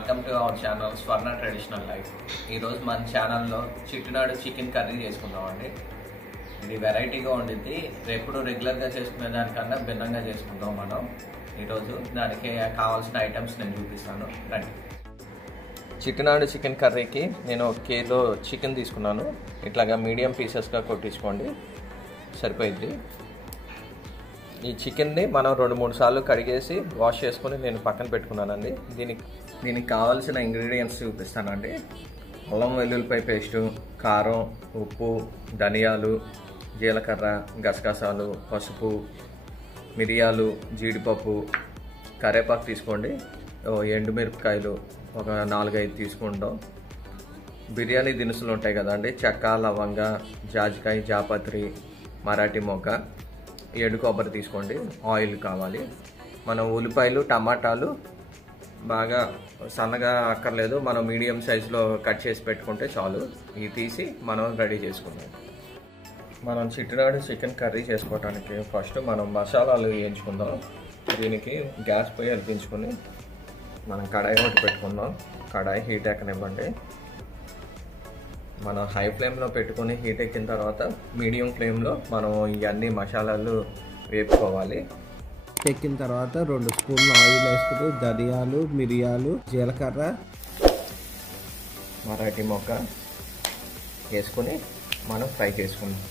Welcome to our channel Swarna traditional life. ఈరోజు మన ఛానల్లో చిట్టినాడు చికెన్ కర్రీ చేసుకుందామండి. ఇది వెరైటీగా ఉండిద్ది. ఎప్పుడు రెగ్యులర్గా చేసుకునే దానికన్నా భిన్నంగా చేసుకుందాం మనం. ఈరోజు దానికి కావాల్సిన ఐటమ్స్ నేను చూపిస్తాను, రండి. చిట్టినాడు చికెన్ కర్రీకి నేను 1 కిలో చికెన్ తీసుకున్నాను. ఇట్లాగా మీడియం పీసెస్గా కొట్టించుకోండి, సరిపోయిద్ది. ఈ చికెన్ని మనం 2-3 సార్లు కడిగేసి వాష్ చేసుకొని నేను పక్కన పెట్టుకున్నానండి. దీనికి కావాల్సిన ఇంగ్రీడియంట్స్ చూపిస్తానండి. అల్లం వెల్లుల్లిపాయ పేస్టు, కారం, ఉప్పు, ధనియాలు, జీలకర్ర, గసగసాలు, పసుపు, మిరియాలు, జీడిపప్పు, కరివేపాకు తీసుకోండి. ఎండుమిరపకాయలు ఒక 4-5 తీసుకుంటాం. బిర్యానీ దినుసులు ఉంటాయి కదండి, చెక్క, లవంగ, జాజికాయ, జాపత్రి, మరాఠీ మొగ్గ, ఎండు కొబ్బరి తీసుకోండి. ఆయిల్ కావాలి. మనం ఉల్లిపాయలు, టమాటాలు బాగా సన్నగా అక్కర్లేదు, మనం మీడియం సైజులో కట్ చేసి పెట్టుకుంటే చాలు. ఇవి తీసి మనం రెడీ చేసుకుందాం. మనం చిట్టినాడు చికెన్ కర్రీ చేసుకోవడానికి ఫస్ట్ మనం మసాలాలు వేయించుకుందాం. దీనికి గ్యాస్ పొయ్యి వెలిగించుకొని మనం కడాయి ఒకటి పెట్టుకుందాం. కడాయి హీట్ ఎక్కనివ్వండి. మనం హై ఫ్లేమ్లో పెట్టుకొని హీట్ ఎక్కిన తర్వాత మీడియం ఫ్లేమ్లో మనం ఇవన్నీ మసాలాలు వేపుకోవాలి. ఎక్కిన తర్వాత 2 స్పూన్లు ఆయిల్ వేసుకుని ధనియాలు, మిరియాలు, జీలకర్ర, మరాఠీ మొక్క వేసుకొని మనం ఫ్రై చేసుకుందాం.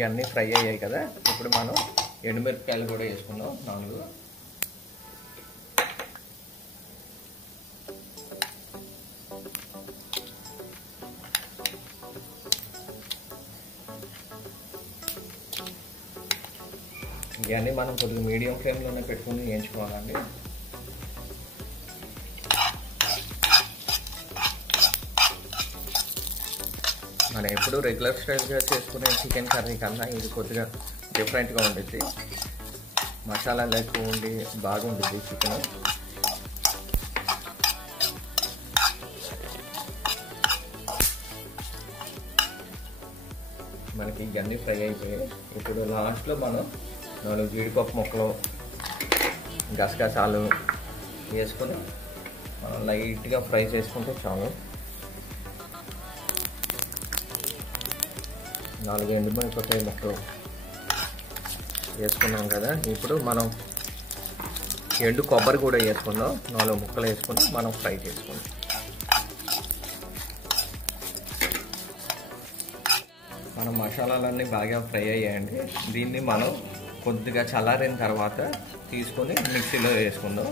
ఇవన్నీ ఫ్రై అయ్యాయి కదా, ఇప్పుడు మనం ఎండుమిరపకాయలు కూడా వేసుకుందాం 4. ఇవన్నీ మనం కొద్దిగా మీడియం ఫ్లేమ్లోనే పెట్టుకుని వేయించుకోవాలండి. మనం ఎప్పుడు రెగ్యులర్ స్టైల్గా చేసుకునే చికెన్ కర్రీ కన్నా ఇది కొద్దిగా డిఫరెంట్గా ఉంటుంది. మసాలాలు ఎక్కువ ఉండి బాగుంటుంది చికెన్. మనకి ఇవన్నీ ఫ్రై అయిపోయాయి. ఇప్పుడు లాస్ట్లో మనం 4 జీడిపప్పు ముక్కలు, గసగసాలు వేసుకొని మనం లైట్గా ఫ్రై చేసుకుంటే చాలు. 4 ఎండుమిరపకాయ ముక్కలు వేసుకున్నాం కదా, ఇప్పుడు మనం ఎండు కొబ్బరి కూడా వేసుకుందాం. 4 ముక్కలు వేసుకొని మనం ఫ్రై చేసుకుందాం. మనం మసాలాలన్నీ బాగా ఫ్రై అయ్యాయండి. దీన్ని మనం కొద్దిగా చల్లారిన తర్వాత తీసుకొని మిక్సీలో వేసుకుందాం.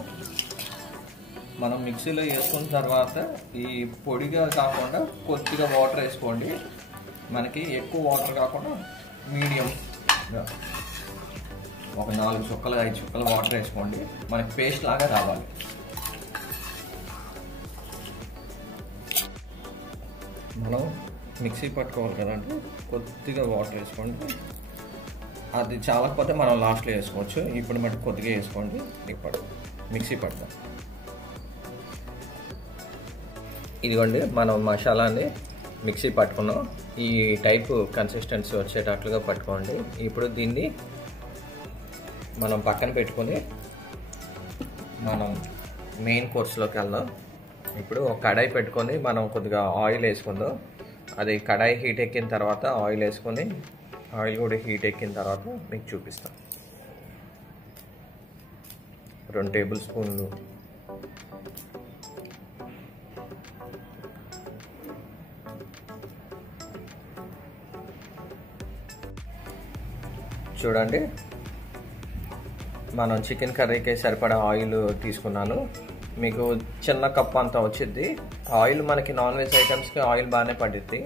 మనం మిక్సీలో వేసుకున్న తర్వాత ఈ పొడిగా కాకుండా కొద్దిగా వాటర్ వేసుకోండి. మనకి ఎక్కువ వాటర్ కాకుండా మీడియంగా ఒక 4 చుక్కలు 5 చుక్కలు వాటర్ వేసుకోండి. మనకి పేస్ట్ లాగా రావాలి. మనం మిక్సీ పట్టుకోవాలి కదండి, కొద్దిగా వాటర్ వేసుకోండి. అది చాలకపోతే మనం లాస్ట్లో వేసుకోవచ్చు. ఇప్పుడు మటు కొద్దిగా వేసుకోండి. ఇప్పుడు మిక్సీ పడతాం. ఇదిగోండి, మనం మసాలాని మిక్సీ పట్టుకున్నాం. ఈ టైపు కన్సిస్టెన్సీ వచ్చేటట్లుగా పట్టుకోండి. ఇప్పుడు దీన్ని మనం పక్కన పెట్టుకొని మనం మెయిన్ కోర్స్లోకి వెళ్దాం. ఇప్పుడు ఒక కడాయి పెట్టుకొని మనం కొద్దిగా ఆయిల్ వేసుకుందాం. అది కడాయి హీట్ ఎక్కిన తర్వాత ఆయిల్ వేసుకొని, ఆయిల్ కూడా హీట్ ఎక్కిన తర్వాత మీకు చూపిస్తాం. 2 టేబుల్ స్పూన్లు చూడండి, మనం చికెన్ కర్రీకి సరిపడా ఆయిల్ తీసుకున్నాను. మీకు చిన్న కప్ అంతా వచ్చింది ఆయిల్. మనకి నాన్ వెజ్ ఐటమ్స్కి ఆయిల్ బాగానే పడుద్ది.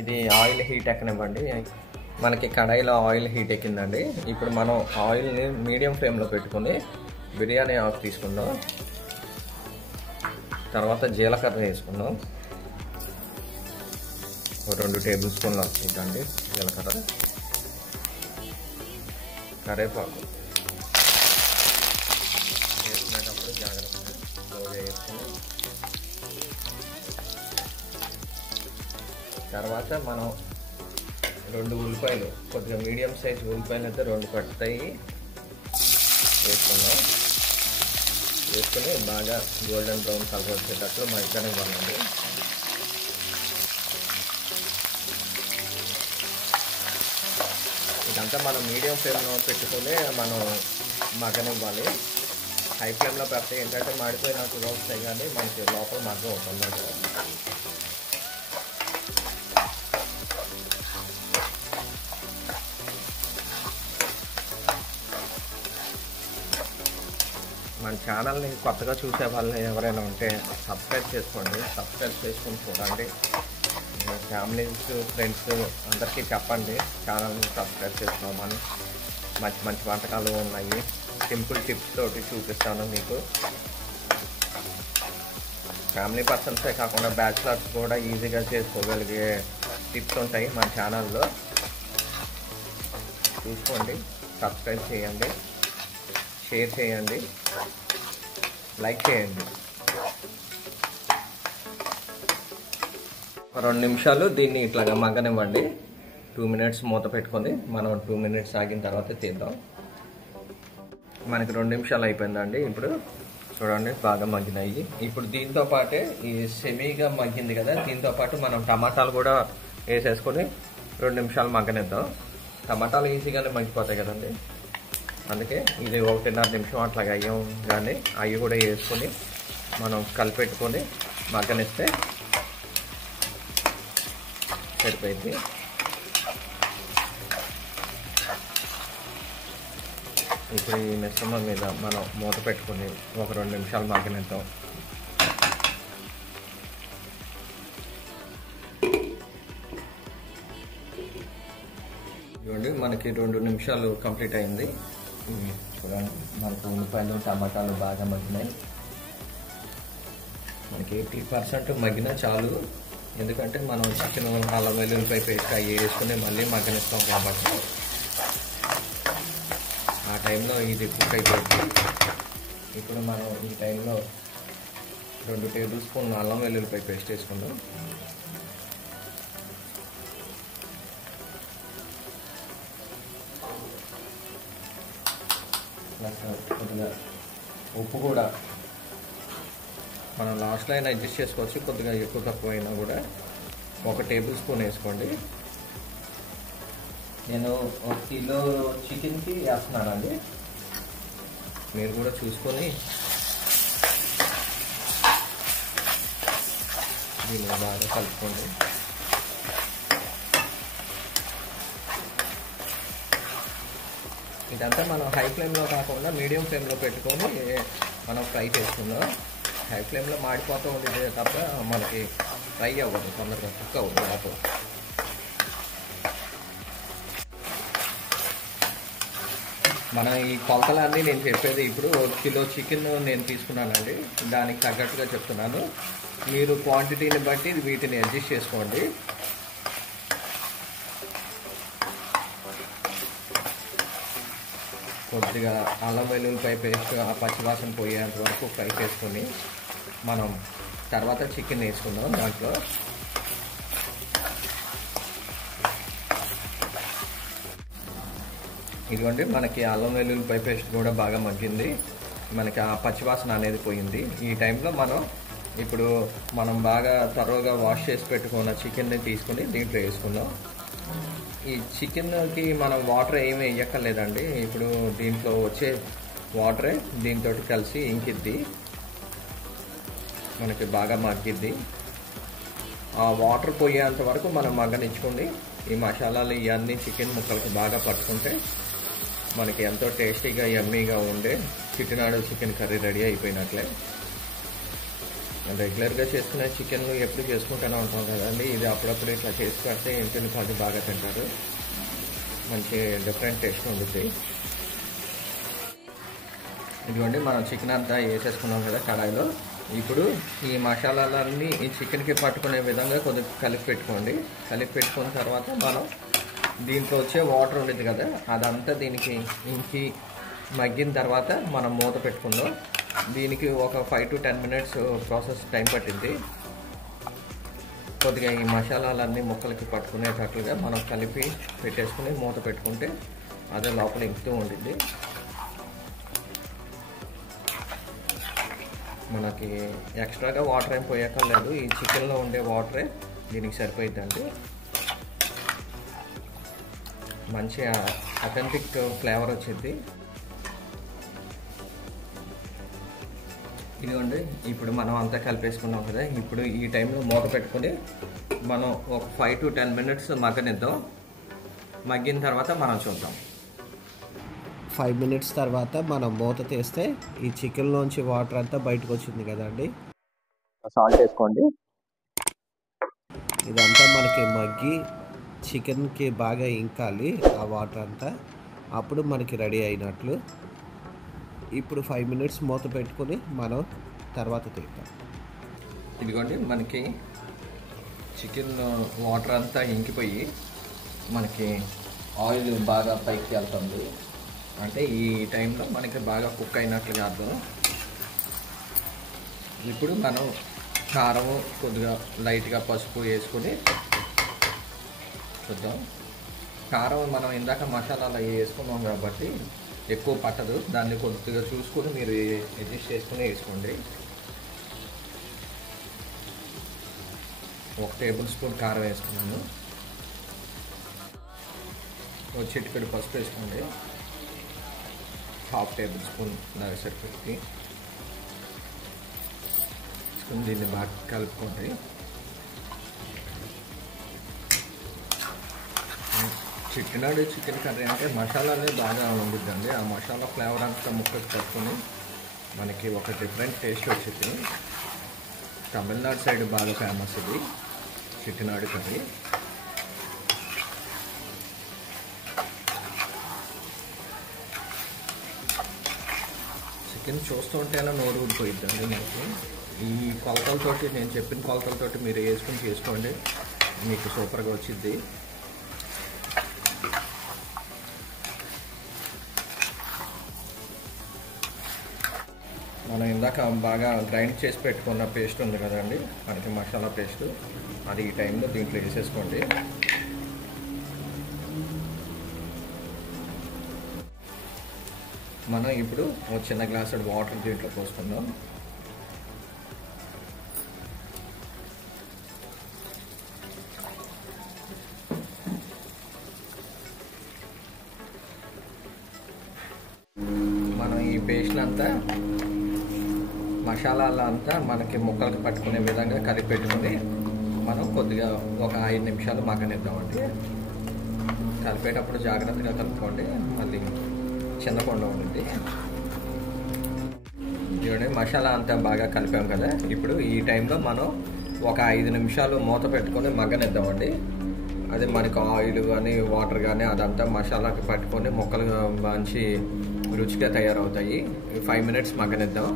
ఇది ఆయిల్ హీట్ ఎక్కనివ్వండి. మనకి కడాయిలో ఆయిల్ హీట్ ఎక్కిందండి. ఇప్పుడు మనం ఆయిల్ని మీడియం ఫ్లేమ్లో పెట్టుకుని బిర్యానీ ఆకు తీసుకుందాం. తర్వాత జీలకర్ర వేసుకుందాం. 2 టేబుల్ స్పూన్లు వచ్చిందండి జీలకర్ర. కరివేపాకు, తర్వాత మనం 2 ఉల్లిపాయలు, కొద్దిగా మీడియం సైజ్ ఉల్లిపాయలు అయితే 2 పడతాయి వేసుకున్నాం. వేసుకుని బాగా గోల్డెన్ బ్రౌన్ కలర్ వచ్చేటట్లు మగ్గనివ్వాలండి. ఇదంతా మనం మీడియం ఫ్లేమ్లో పెట్టుకుని మనం మగ్గనివ్వాలి. హై ఫ్లేమ్లో పెడితే ఏంటంటే మాడిపోయినట్టు వస్తాయి, కానీ మనకి లోపల మగ్గ అవుతుంది. మన ఛానల్ని కొత్తగా చూసే వాళ్ళు ఎవరైనా ఉంటే సబ్స్క్రైబ్ చేసుకోండి. సబ్స్క్రైబ్ చేసుకుని చూడండి. ఫ్యామిలీస్, ఫ్రెండ్స్ అందరికీ చెప్పండి ఛానల్ని సబ్స్క్రైబ్ చేసుకోమని. మంచి మంచి వంటకాలు ఉన్నాయి. సింపుల్ టిప్స్ తోటి చూపిస్తాను మీకు. ఫ్యామిలీ పర్సన్సే కాకుండా బ్యాచిలర్స్ కూడా ఈజీగా చేసుకోగలిగే టిప్స్ ఉంటాయి మన ఛానల్లో. చూసుకోండి, సబ్స్క్రైబ్ చేయండి, షేర్ చేయండి, లైక్ చేయండి. 2 నిమిషాలు దీన్ని ఇట్లాగా మగ్గనివ్వండి. 2 మినిట్స్ మూత పెట్టుకొని మనం 2 మినిట్స్ ఆగిన తర్వాత తీద్దాం. మనకి 2 నిమిషాలు అయిపోయిందండి. ఇప్పుడు చూడండి బాగా మగ్గినాయి. ఇప్పుడు దీంతో పాటే ఈ సెమీగా మగ్గింది కదా, దీంతో పాటు మనం టమాటాలు కూడా వేసేసుకొని 2 నిమిషాలు మగ్గనిద్దాం. టమాటాలు ఈజీగానే మగ్గిపోతాయి కదండి, అందుకే ఇది 1.5 నిమిషం అట్లాగా అయ్యాం. కానీ అవి కూడా వేసుకొని మనం కలిపెట్టుకొని మగ్గనిస్తే సరిపోయింది. ఇప్పుడు ఈ మిశ్రమం మీద మనం మూత పెట్టుకుని ఒక 2 నిమిషాలు మగ్గనిద్దాం. చూడండి మనకి 2 నిమిషాలు కంప్లీట్ అయింది. చూడండి మనకు ఉల్లిపాయలు, టమాటాలు బాగా మగ్గినాయి. మనకి 80% మగ్గినా చాలు, ఎందుకంటే మనం చికెన్, అల్లం వెల్లుల్లిపాయ పేస్ట్ అవి వేసుకుని మళ్ళీ మగ్గనిస్తాం కాబట్టి ఆ టైంలో ఇది కుక్ అయిపోతుంది. ఇప్పుడు మనం ఈ టైంలో 2 టేబుల్ స్పూన్ అల్లం వెల్లుల్లిపాయ పేస్ట్ వేసుకుందాం. కొద్దిగా ఉప్పు కూడా మనం లాస్ట్లో అయినా అడ్జస్ట్ చేసుకోవచ్చు, కొద్దిగా ఎక్కువ తక్కువ అయినా కూడా 1 టేబుల్ స్పూన్ వేసుకోండి. నేను 1 కిలో చికెన్కి వేస్తున్నానండి, మీరు కూడా చూసుకొని దీన్ని బాగా కలుపుకోండి. ఇదంతా మనం హై ఫ్లేమ్లో కాకుండా మీడియం ఫ్లేమ్లో పెట్టుకొని మనం ఫ్రై చేసుకుందాం. హై ఫ్లేమ్లో మాడిపోతూ ఉండేది తప్ప మనకి ఫ్రై అవ్వదు, తొందరగా కుక్ అవ్వదు లోపల. మన ఈ కొలతలన్నీ నేను చెప్పేది ఇప్పుడు 1 కిలో చికెన్ నేను తీసుకున్నానండి, దానికి తగ్గట్టుగా చెప్తున్నాను. మీరు క్వాంటిటీని బట్టి వీటిని అడ్జస్ట్ చేసుకోండి. కొద్దిగా అల్లం వెల్లుల్లిపాయ పేస్ట్ ఆ పచ్చివాసన పోయేంత వరకు ఫ్రై చేసుకొని మనం తర్వాత చికెన్ వేసుకుందాం. దాంట్లో ఇదిగోండి మనకి అల్లం వెల్లుల్లిపాయ పేస్ట్ కూడా బాగా మగ్గింది, మనకి ఆ పచ్చివాసన అనేది పోయింది. ఈ టైంలో ఇప్పుడు మనం బాగా త్వరగా వాష్ చేసి పెట్టుకున్న చికెన్ని తీసుకుని దీంట్లో వేసుకుందాం. ఈ చికెన్కి మనం వాటర్ ఏమి వేయక్కర్లేదండి, ఇప్పుడు దీంట్లో వచ్చే వాటరే దీంతో కలిసి ఇంకిద్ది, మనకి బాగా మగ్గిద్ది. ఆ వాటర్ పోయేంత వరకు మనం మగ్గనిచ్చుకోండి. ఈ మసాలాలు ఇవన్నీ చికెన్ ముక్కలకి బాగా పట్టుకుంటే మనకి ఎంతో టేస్టీగా యమ్మీగా ఉండే చిట్టినాడు చికెన్ కర్రీ రెడీ అయిపోయినట్లే. రెగ్యులర్గా చేసుకునే చికెన్ ఎప్పుడు చేసుకుంటూనే ఉంటాం కదండి, ఇది అప్పుడప్పుడు ఇట్లా చేసి పెడితే ఇంటిని పది బాగా తింటారు, మంచి డిఫరెంట్ టేస్ట్ ఉంటుంది. ఇదిగోండి మనం చికెన్ అంతా వేసేసుకున్నాం కదా కడాయిలో. ఇప్పుడు ఈ మసాలాలన్నీ ఈ చికెన్కి పట్టుకునే విధంగా కొద్దిగా కలిపి పెట్టుకోండి. కలిపి పెట్టుకున్న తర్వాత మనం దీంట్లో వచ్చే వాటర్ ఉండేది కదా, అదంతా దీనికి ఇంకి మగ్గిన తర్వాత మనం మూత పెట్టుకుందాం. దీనికి ఒక 5 to 10 minutes ప్రాసెస్ టైం పట్టింది. కొద్దిగా ఈ మసాలాలన్నీ ముక్కలకి పట్టుకునేటట్లుగా మనం కలిపి పెట్టేసుకుని మూత పెట్టుకుంటే అదే లోపల ఇంకుతూ ఉండిద్ది. మనకి ఎక్స్ట్రాగా వాటర్ ఏం పోయక్కర్లేదు, ఈ చికెన్లో ఉండే వాటరే దీనికి సరిపోయిద్దండి. మంచి అథెంటిక్ ఫ్లేవర్ వచ్చింది. ఇదిగోండి, ఇప్పుడు మనం అంతా కలిపేసుకున్నాం కదా. ఇప్పుడు ఈ టైంలో మూత పెట్టుకుని మనం ఒక 5 to 10 minutes మగ్గనిద్దాం. మగ్గిన తర్వాత మనం చూద్దాం. 5 minutes తర్వాత మనం మూత తీస్తే ఈ చికెన్లోంచి వాటర్ అంతా బయటకు వచ్చింది కదండి. సాల్ట్ వేసుకోండి. ఇదంతా మనకి మగ్గి చికెన్కి బాగా ఇంకాలి ఆ వాటర్ అంతా, అప్పుడు మనకి రెడీ అయినట్లు. ఇప్పుడు 5 minutes మూత పెట్టుకుని మనం తర్వాత తీద్దాం. ఇదిగోండి, మనకి చికెన్ వాటర్ అంతా ఇంకిపోయి మనకి ఆయిల్ బాగా పైకి వెళ్తుంది. అంటే ఈ టైంలో మనకి బాగా కుక్ అయినట్లుగా అర్థం. ఇప్పుడు మనం కారం, కొద్దిగా లైట్గా పసుపు వేసుకొని చూద్దాం. కారం మనం ఇందాక మసాలాలు అవి వేసుకున్నాం కాబట్టి ఎక్కువ పట్టదు, దాన్ని కొద్దిగా చూసుకొని మీరు అడ్జస్ట్ చేసుకుని వేసుకోండి. 1 tablespoon కారం వేసుకున్నాను. ఒక చిటికెడు పసుపు వేసుకోండి. 1/2 tablespoon దాకా సరిపోతుంది. వేసుకుని దీన్ని బాగా కలుపుకోండి. చిట్టినాడు చికెన్ కర్రీ అంటే మసాలాలే బాగా ఉండిద్దండి. ఆ మసాలా ఫ్లేవర్ అంతా ముక్కకి పట్టుకొని మనకి ఒక డిఫరెంట్ టేస్ట్ వచ్చింది. తమిళనాడు సైడ్ బాగా ఫేమస్ ఇది చిట్టినాడు కర్రీ. చికెన్ చూస్తుంటేనే నోరు ఊడిపోయిద్దండి మీకు. ఈ కొలతలతోటి, నేను చెప్పిన కొలతలతోటి మీరు వేసుకుని చేసుకోండి, మీకు సూపర్గా వచ్చిద్ది. మనం ఇందాక బాగా గ్రైండ్ చేసి పెట్టుకున్న పేస్ట్ ఉంది కదండి, మనకి మసాలా పేస్ట్, అది ఈ టైంలో దీంట్లో వేసేసుకోండి. మనం ఇప్పుడు ఒక చిన్న గ్లాస్ వాటర్ దీంట్లో పోసుకుందాం. మనం ఈ పేస్ట్ అంతా మసాలాలంతా మనకి ముక్కలకి పట్టుకునే విధంగా కలిపి పెట్టుకుని మనం కొద్దిగా ఒక 5 నిమిషాలు మగ్గనిద్దామండి. కలిపేటప్పుడు జాగ్రత్తగా కలుపుకోండి, మళ్ళీ చిన్నకుండా ఉంటుంది. చూడండి, మసాలా అంతా బాగా కలిపాం కదా. ఇప్పుడు ఈ టైంలో మనం ఒక 5 నిమిషాలు మూత పెట్టుకొని మగ్గనిద్దామండి. అది మనకు ఆయిల్ కానీ వాటర్ కానీ అదంతా మసాలాకి పట్టుకొని ముక్కలు మంచి రుచిగా తయారవుతాయి. 5 minutes మగ్గనిద్దాం.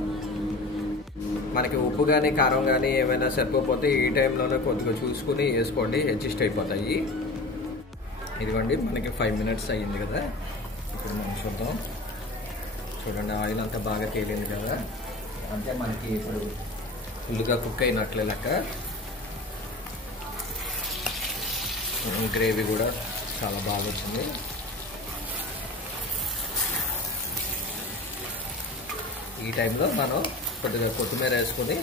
మనకి ఉప్పు కానీ కారం కానీ ఏమైనా సరిపోతే ఈ టైంలోనే కొద్దిగా చూసుకుని వేసుకోండి, అడ్జస్ట్ అయిపోతాయి. ఇదిగోండి, మనకి 5 minutes అయ్యింది కదా. ఇప్పుడు మనం చూద్దాం. చూడండి, ఆయిల్ అంతా బాగా తేలింది కదా. అంటే మనకి ఇప్పుడు ఫుల్గా కుక్ అయినట్లే లెక్క. గ్రేవీ కూడా చాలా బాగా వచ్చింది. ఈ టైంలో మనం కొద్దిగా కొత్తిమీర వేసుకొని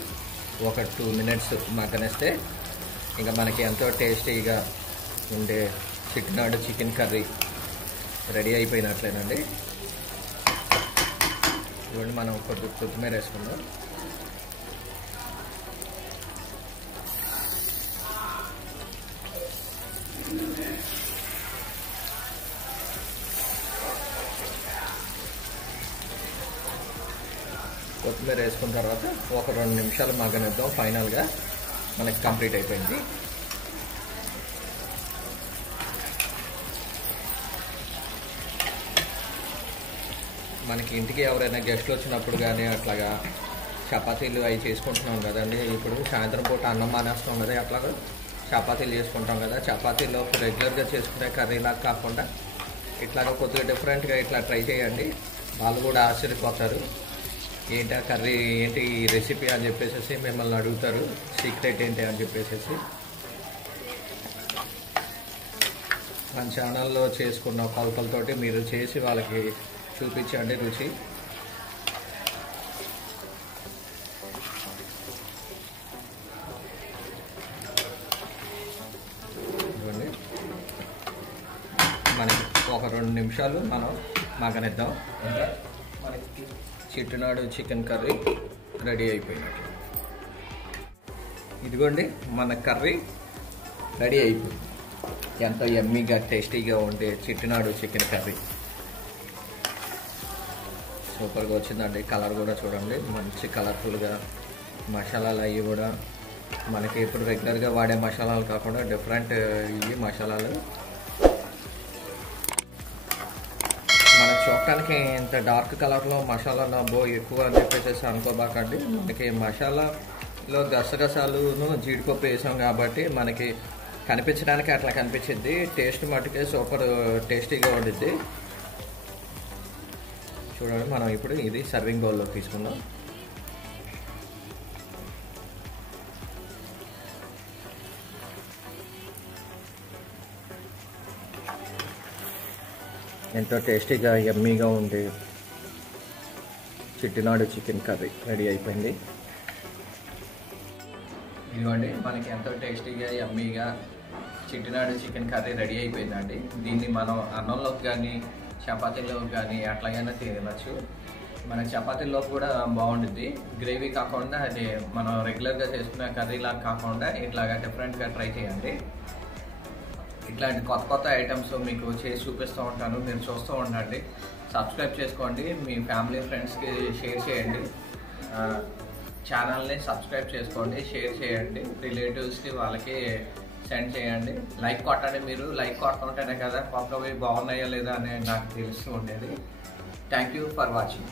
ఒక 2 minutes మగ్గనిస్తే ఇంకా మనకి ఎంతో టేస్టీగా ఉండే చిట్టినాడు చికెన్ కర్రీ రెడీ అయిపోయినట్లేనండి. ఇవన్నీ మనం కొద్దిగా కొత్తిమీర వేసుకుందాం. కొత్తిమీర వేసుకున్న తర్వాత ఒక 2 నిమిషాలు మగ్గనిద్దాం. ఫైనల్గా మనకి కంప్లీట్ అయిపోయింది. మనకి ఇంటికి ఎవరైనా గెస్ట్లు వచ్చినప్పుడు కానీ అట్లాగా చపాతీలు అవి చేసుకుంటున్నాం కదండి. ఇప్పుడు సాయంత్రం పూట అన్నం మానేస్తాం కదా, అట్లాగా చపాతీలు చేసుకుంటాం కదా. చపాతీలో రెగ్యులర్గా చేసుకునే కర్రీలాగా కాకుండా ఇట్లాగా కొద్దిగా డిఫరెంట్గా ఇట్లా ట్రై చేయండి. వాళ్ళు కూడా ఆశ్చర్యపోతారు. ఏంటి ఆ కర్రీ, ఏంటి ఈ రెసిపీ అని చెప్పేసి మిమ్మల్ని అడుగుతారు, సీక్రెట్ ఏంటి అని చెప్పేసి. మన ఛానల్లో చేసుకున్న కొలతలతోటి మీరు చేసి వాళ్ళకి చూపించండి రుచి. మనకి ఒక 2 నిమిషాలు మనం మగ్గనిద్దాం. ఇంకా మనకి చిట్టునాడు చికెన్ కర్రీ రెడీ అయిపోయినట్లు. ఇదిగోండి మన కర్రీ రెడీ అయిపోయింది. ఎంతో యమ్మీగా టేస్టీగా ఉండే చిట్టునాడు చికెన్ కర్రీ సూపర్గా వచ్చిందండి. కలర్ కూడా చూడండి మంచి కలర్ఫుల్గా. మసాలాలు అవి కూడా మనకి ఇప్పుడు రెగ్యులర్గా వాడే మసాలాలు కాకుండా డిఫరెంట్ ఇవి మసాలాలు. మనకు చూడటానికి ఇంత డార్క్ కలర్లో మసాలా నబ్బో ఎక్కువ అని చెప్పేసి అనుకోబాకండి. మనకి మసాలాలో గసగసాలును జీడిపప్పు వేసాం కాబట్టి మనకి కనిపించడానికి అట్లా కనిపించింది. టేస్ట్ మటుకే సూపర్ టేస్టీగా ఉండిద్ది. చూడండి మనం ఇప్పుడు ఇది సర్వింగ్ బౌల్లో తీసుకుందాం. ఎంతో టేస్టీగా యమ్మీగా ఉండే చిట్టునాడు చికెన్ కర్రీ రెడీ అయిపోయింది. ఇదిగోండి మనకి ఎంతో టేస్టీగా యమ్మీగా చిట్టునాడు చికెన్ కర్రీ రెడీ అయిపోయిందండి. దీన్ని మనం అన్నంలోకి కానీ చపాతీలోకి కానీ ఎట్లాగైనా తినచ్చు. మన చపాతీలోకి కూడా బాగుంటుంది. గ్రేవీ కాకుండా అది మనం రెగ్యులర్గా చేసుకునే కర్రీలాగా కాకుండా ఇట్లాగా డిఫరెంట్గా ట్రై చేయండి. ఇట్లాంటి కొత్త కొత్త ఐటమ్స్ మీకు చేసి చూపిస్తూ ఉంటాను, మీరు చూస్తూ ఉండండి. సబ్స్క్రైబ్ చేసుకోండి, మీ ఫ్యామిలీ ఫ్రెండ్స్కి షేర్ చేయండి. ఛానల్ని సబ్స్క్రైబ్ చేసుకోండి, షేర్ చేయండి, రిలేటివ్స్కి వాళ్ళకి సెండ్ చేయండి. లైక్ కొట్టండి. మీరు లైక్ కొడుతుంటేనే కదా కొత్తవి బాగున్నాయో లేదా అని నాకు తెలుస్తూ ఉండేది. Thank you for watching.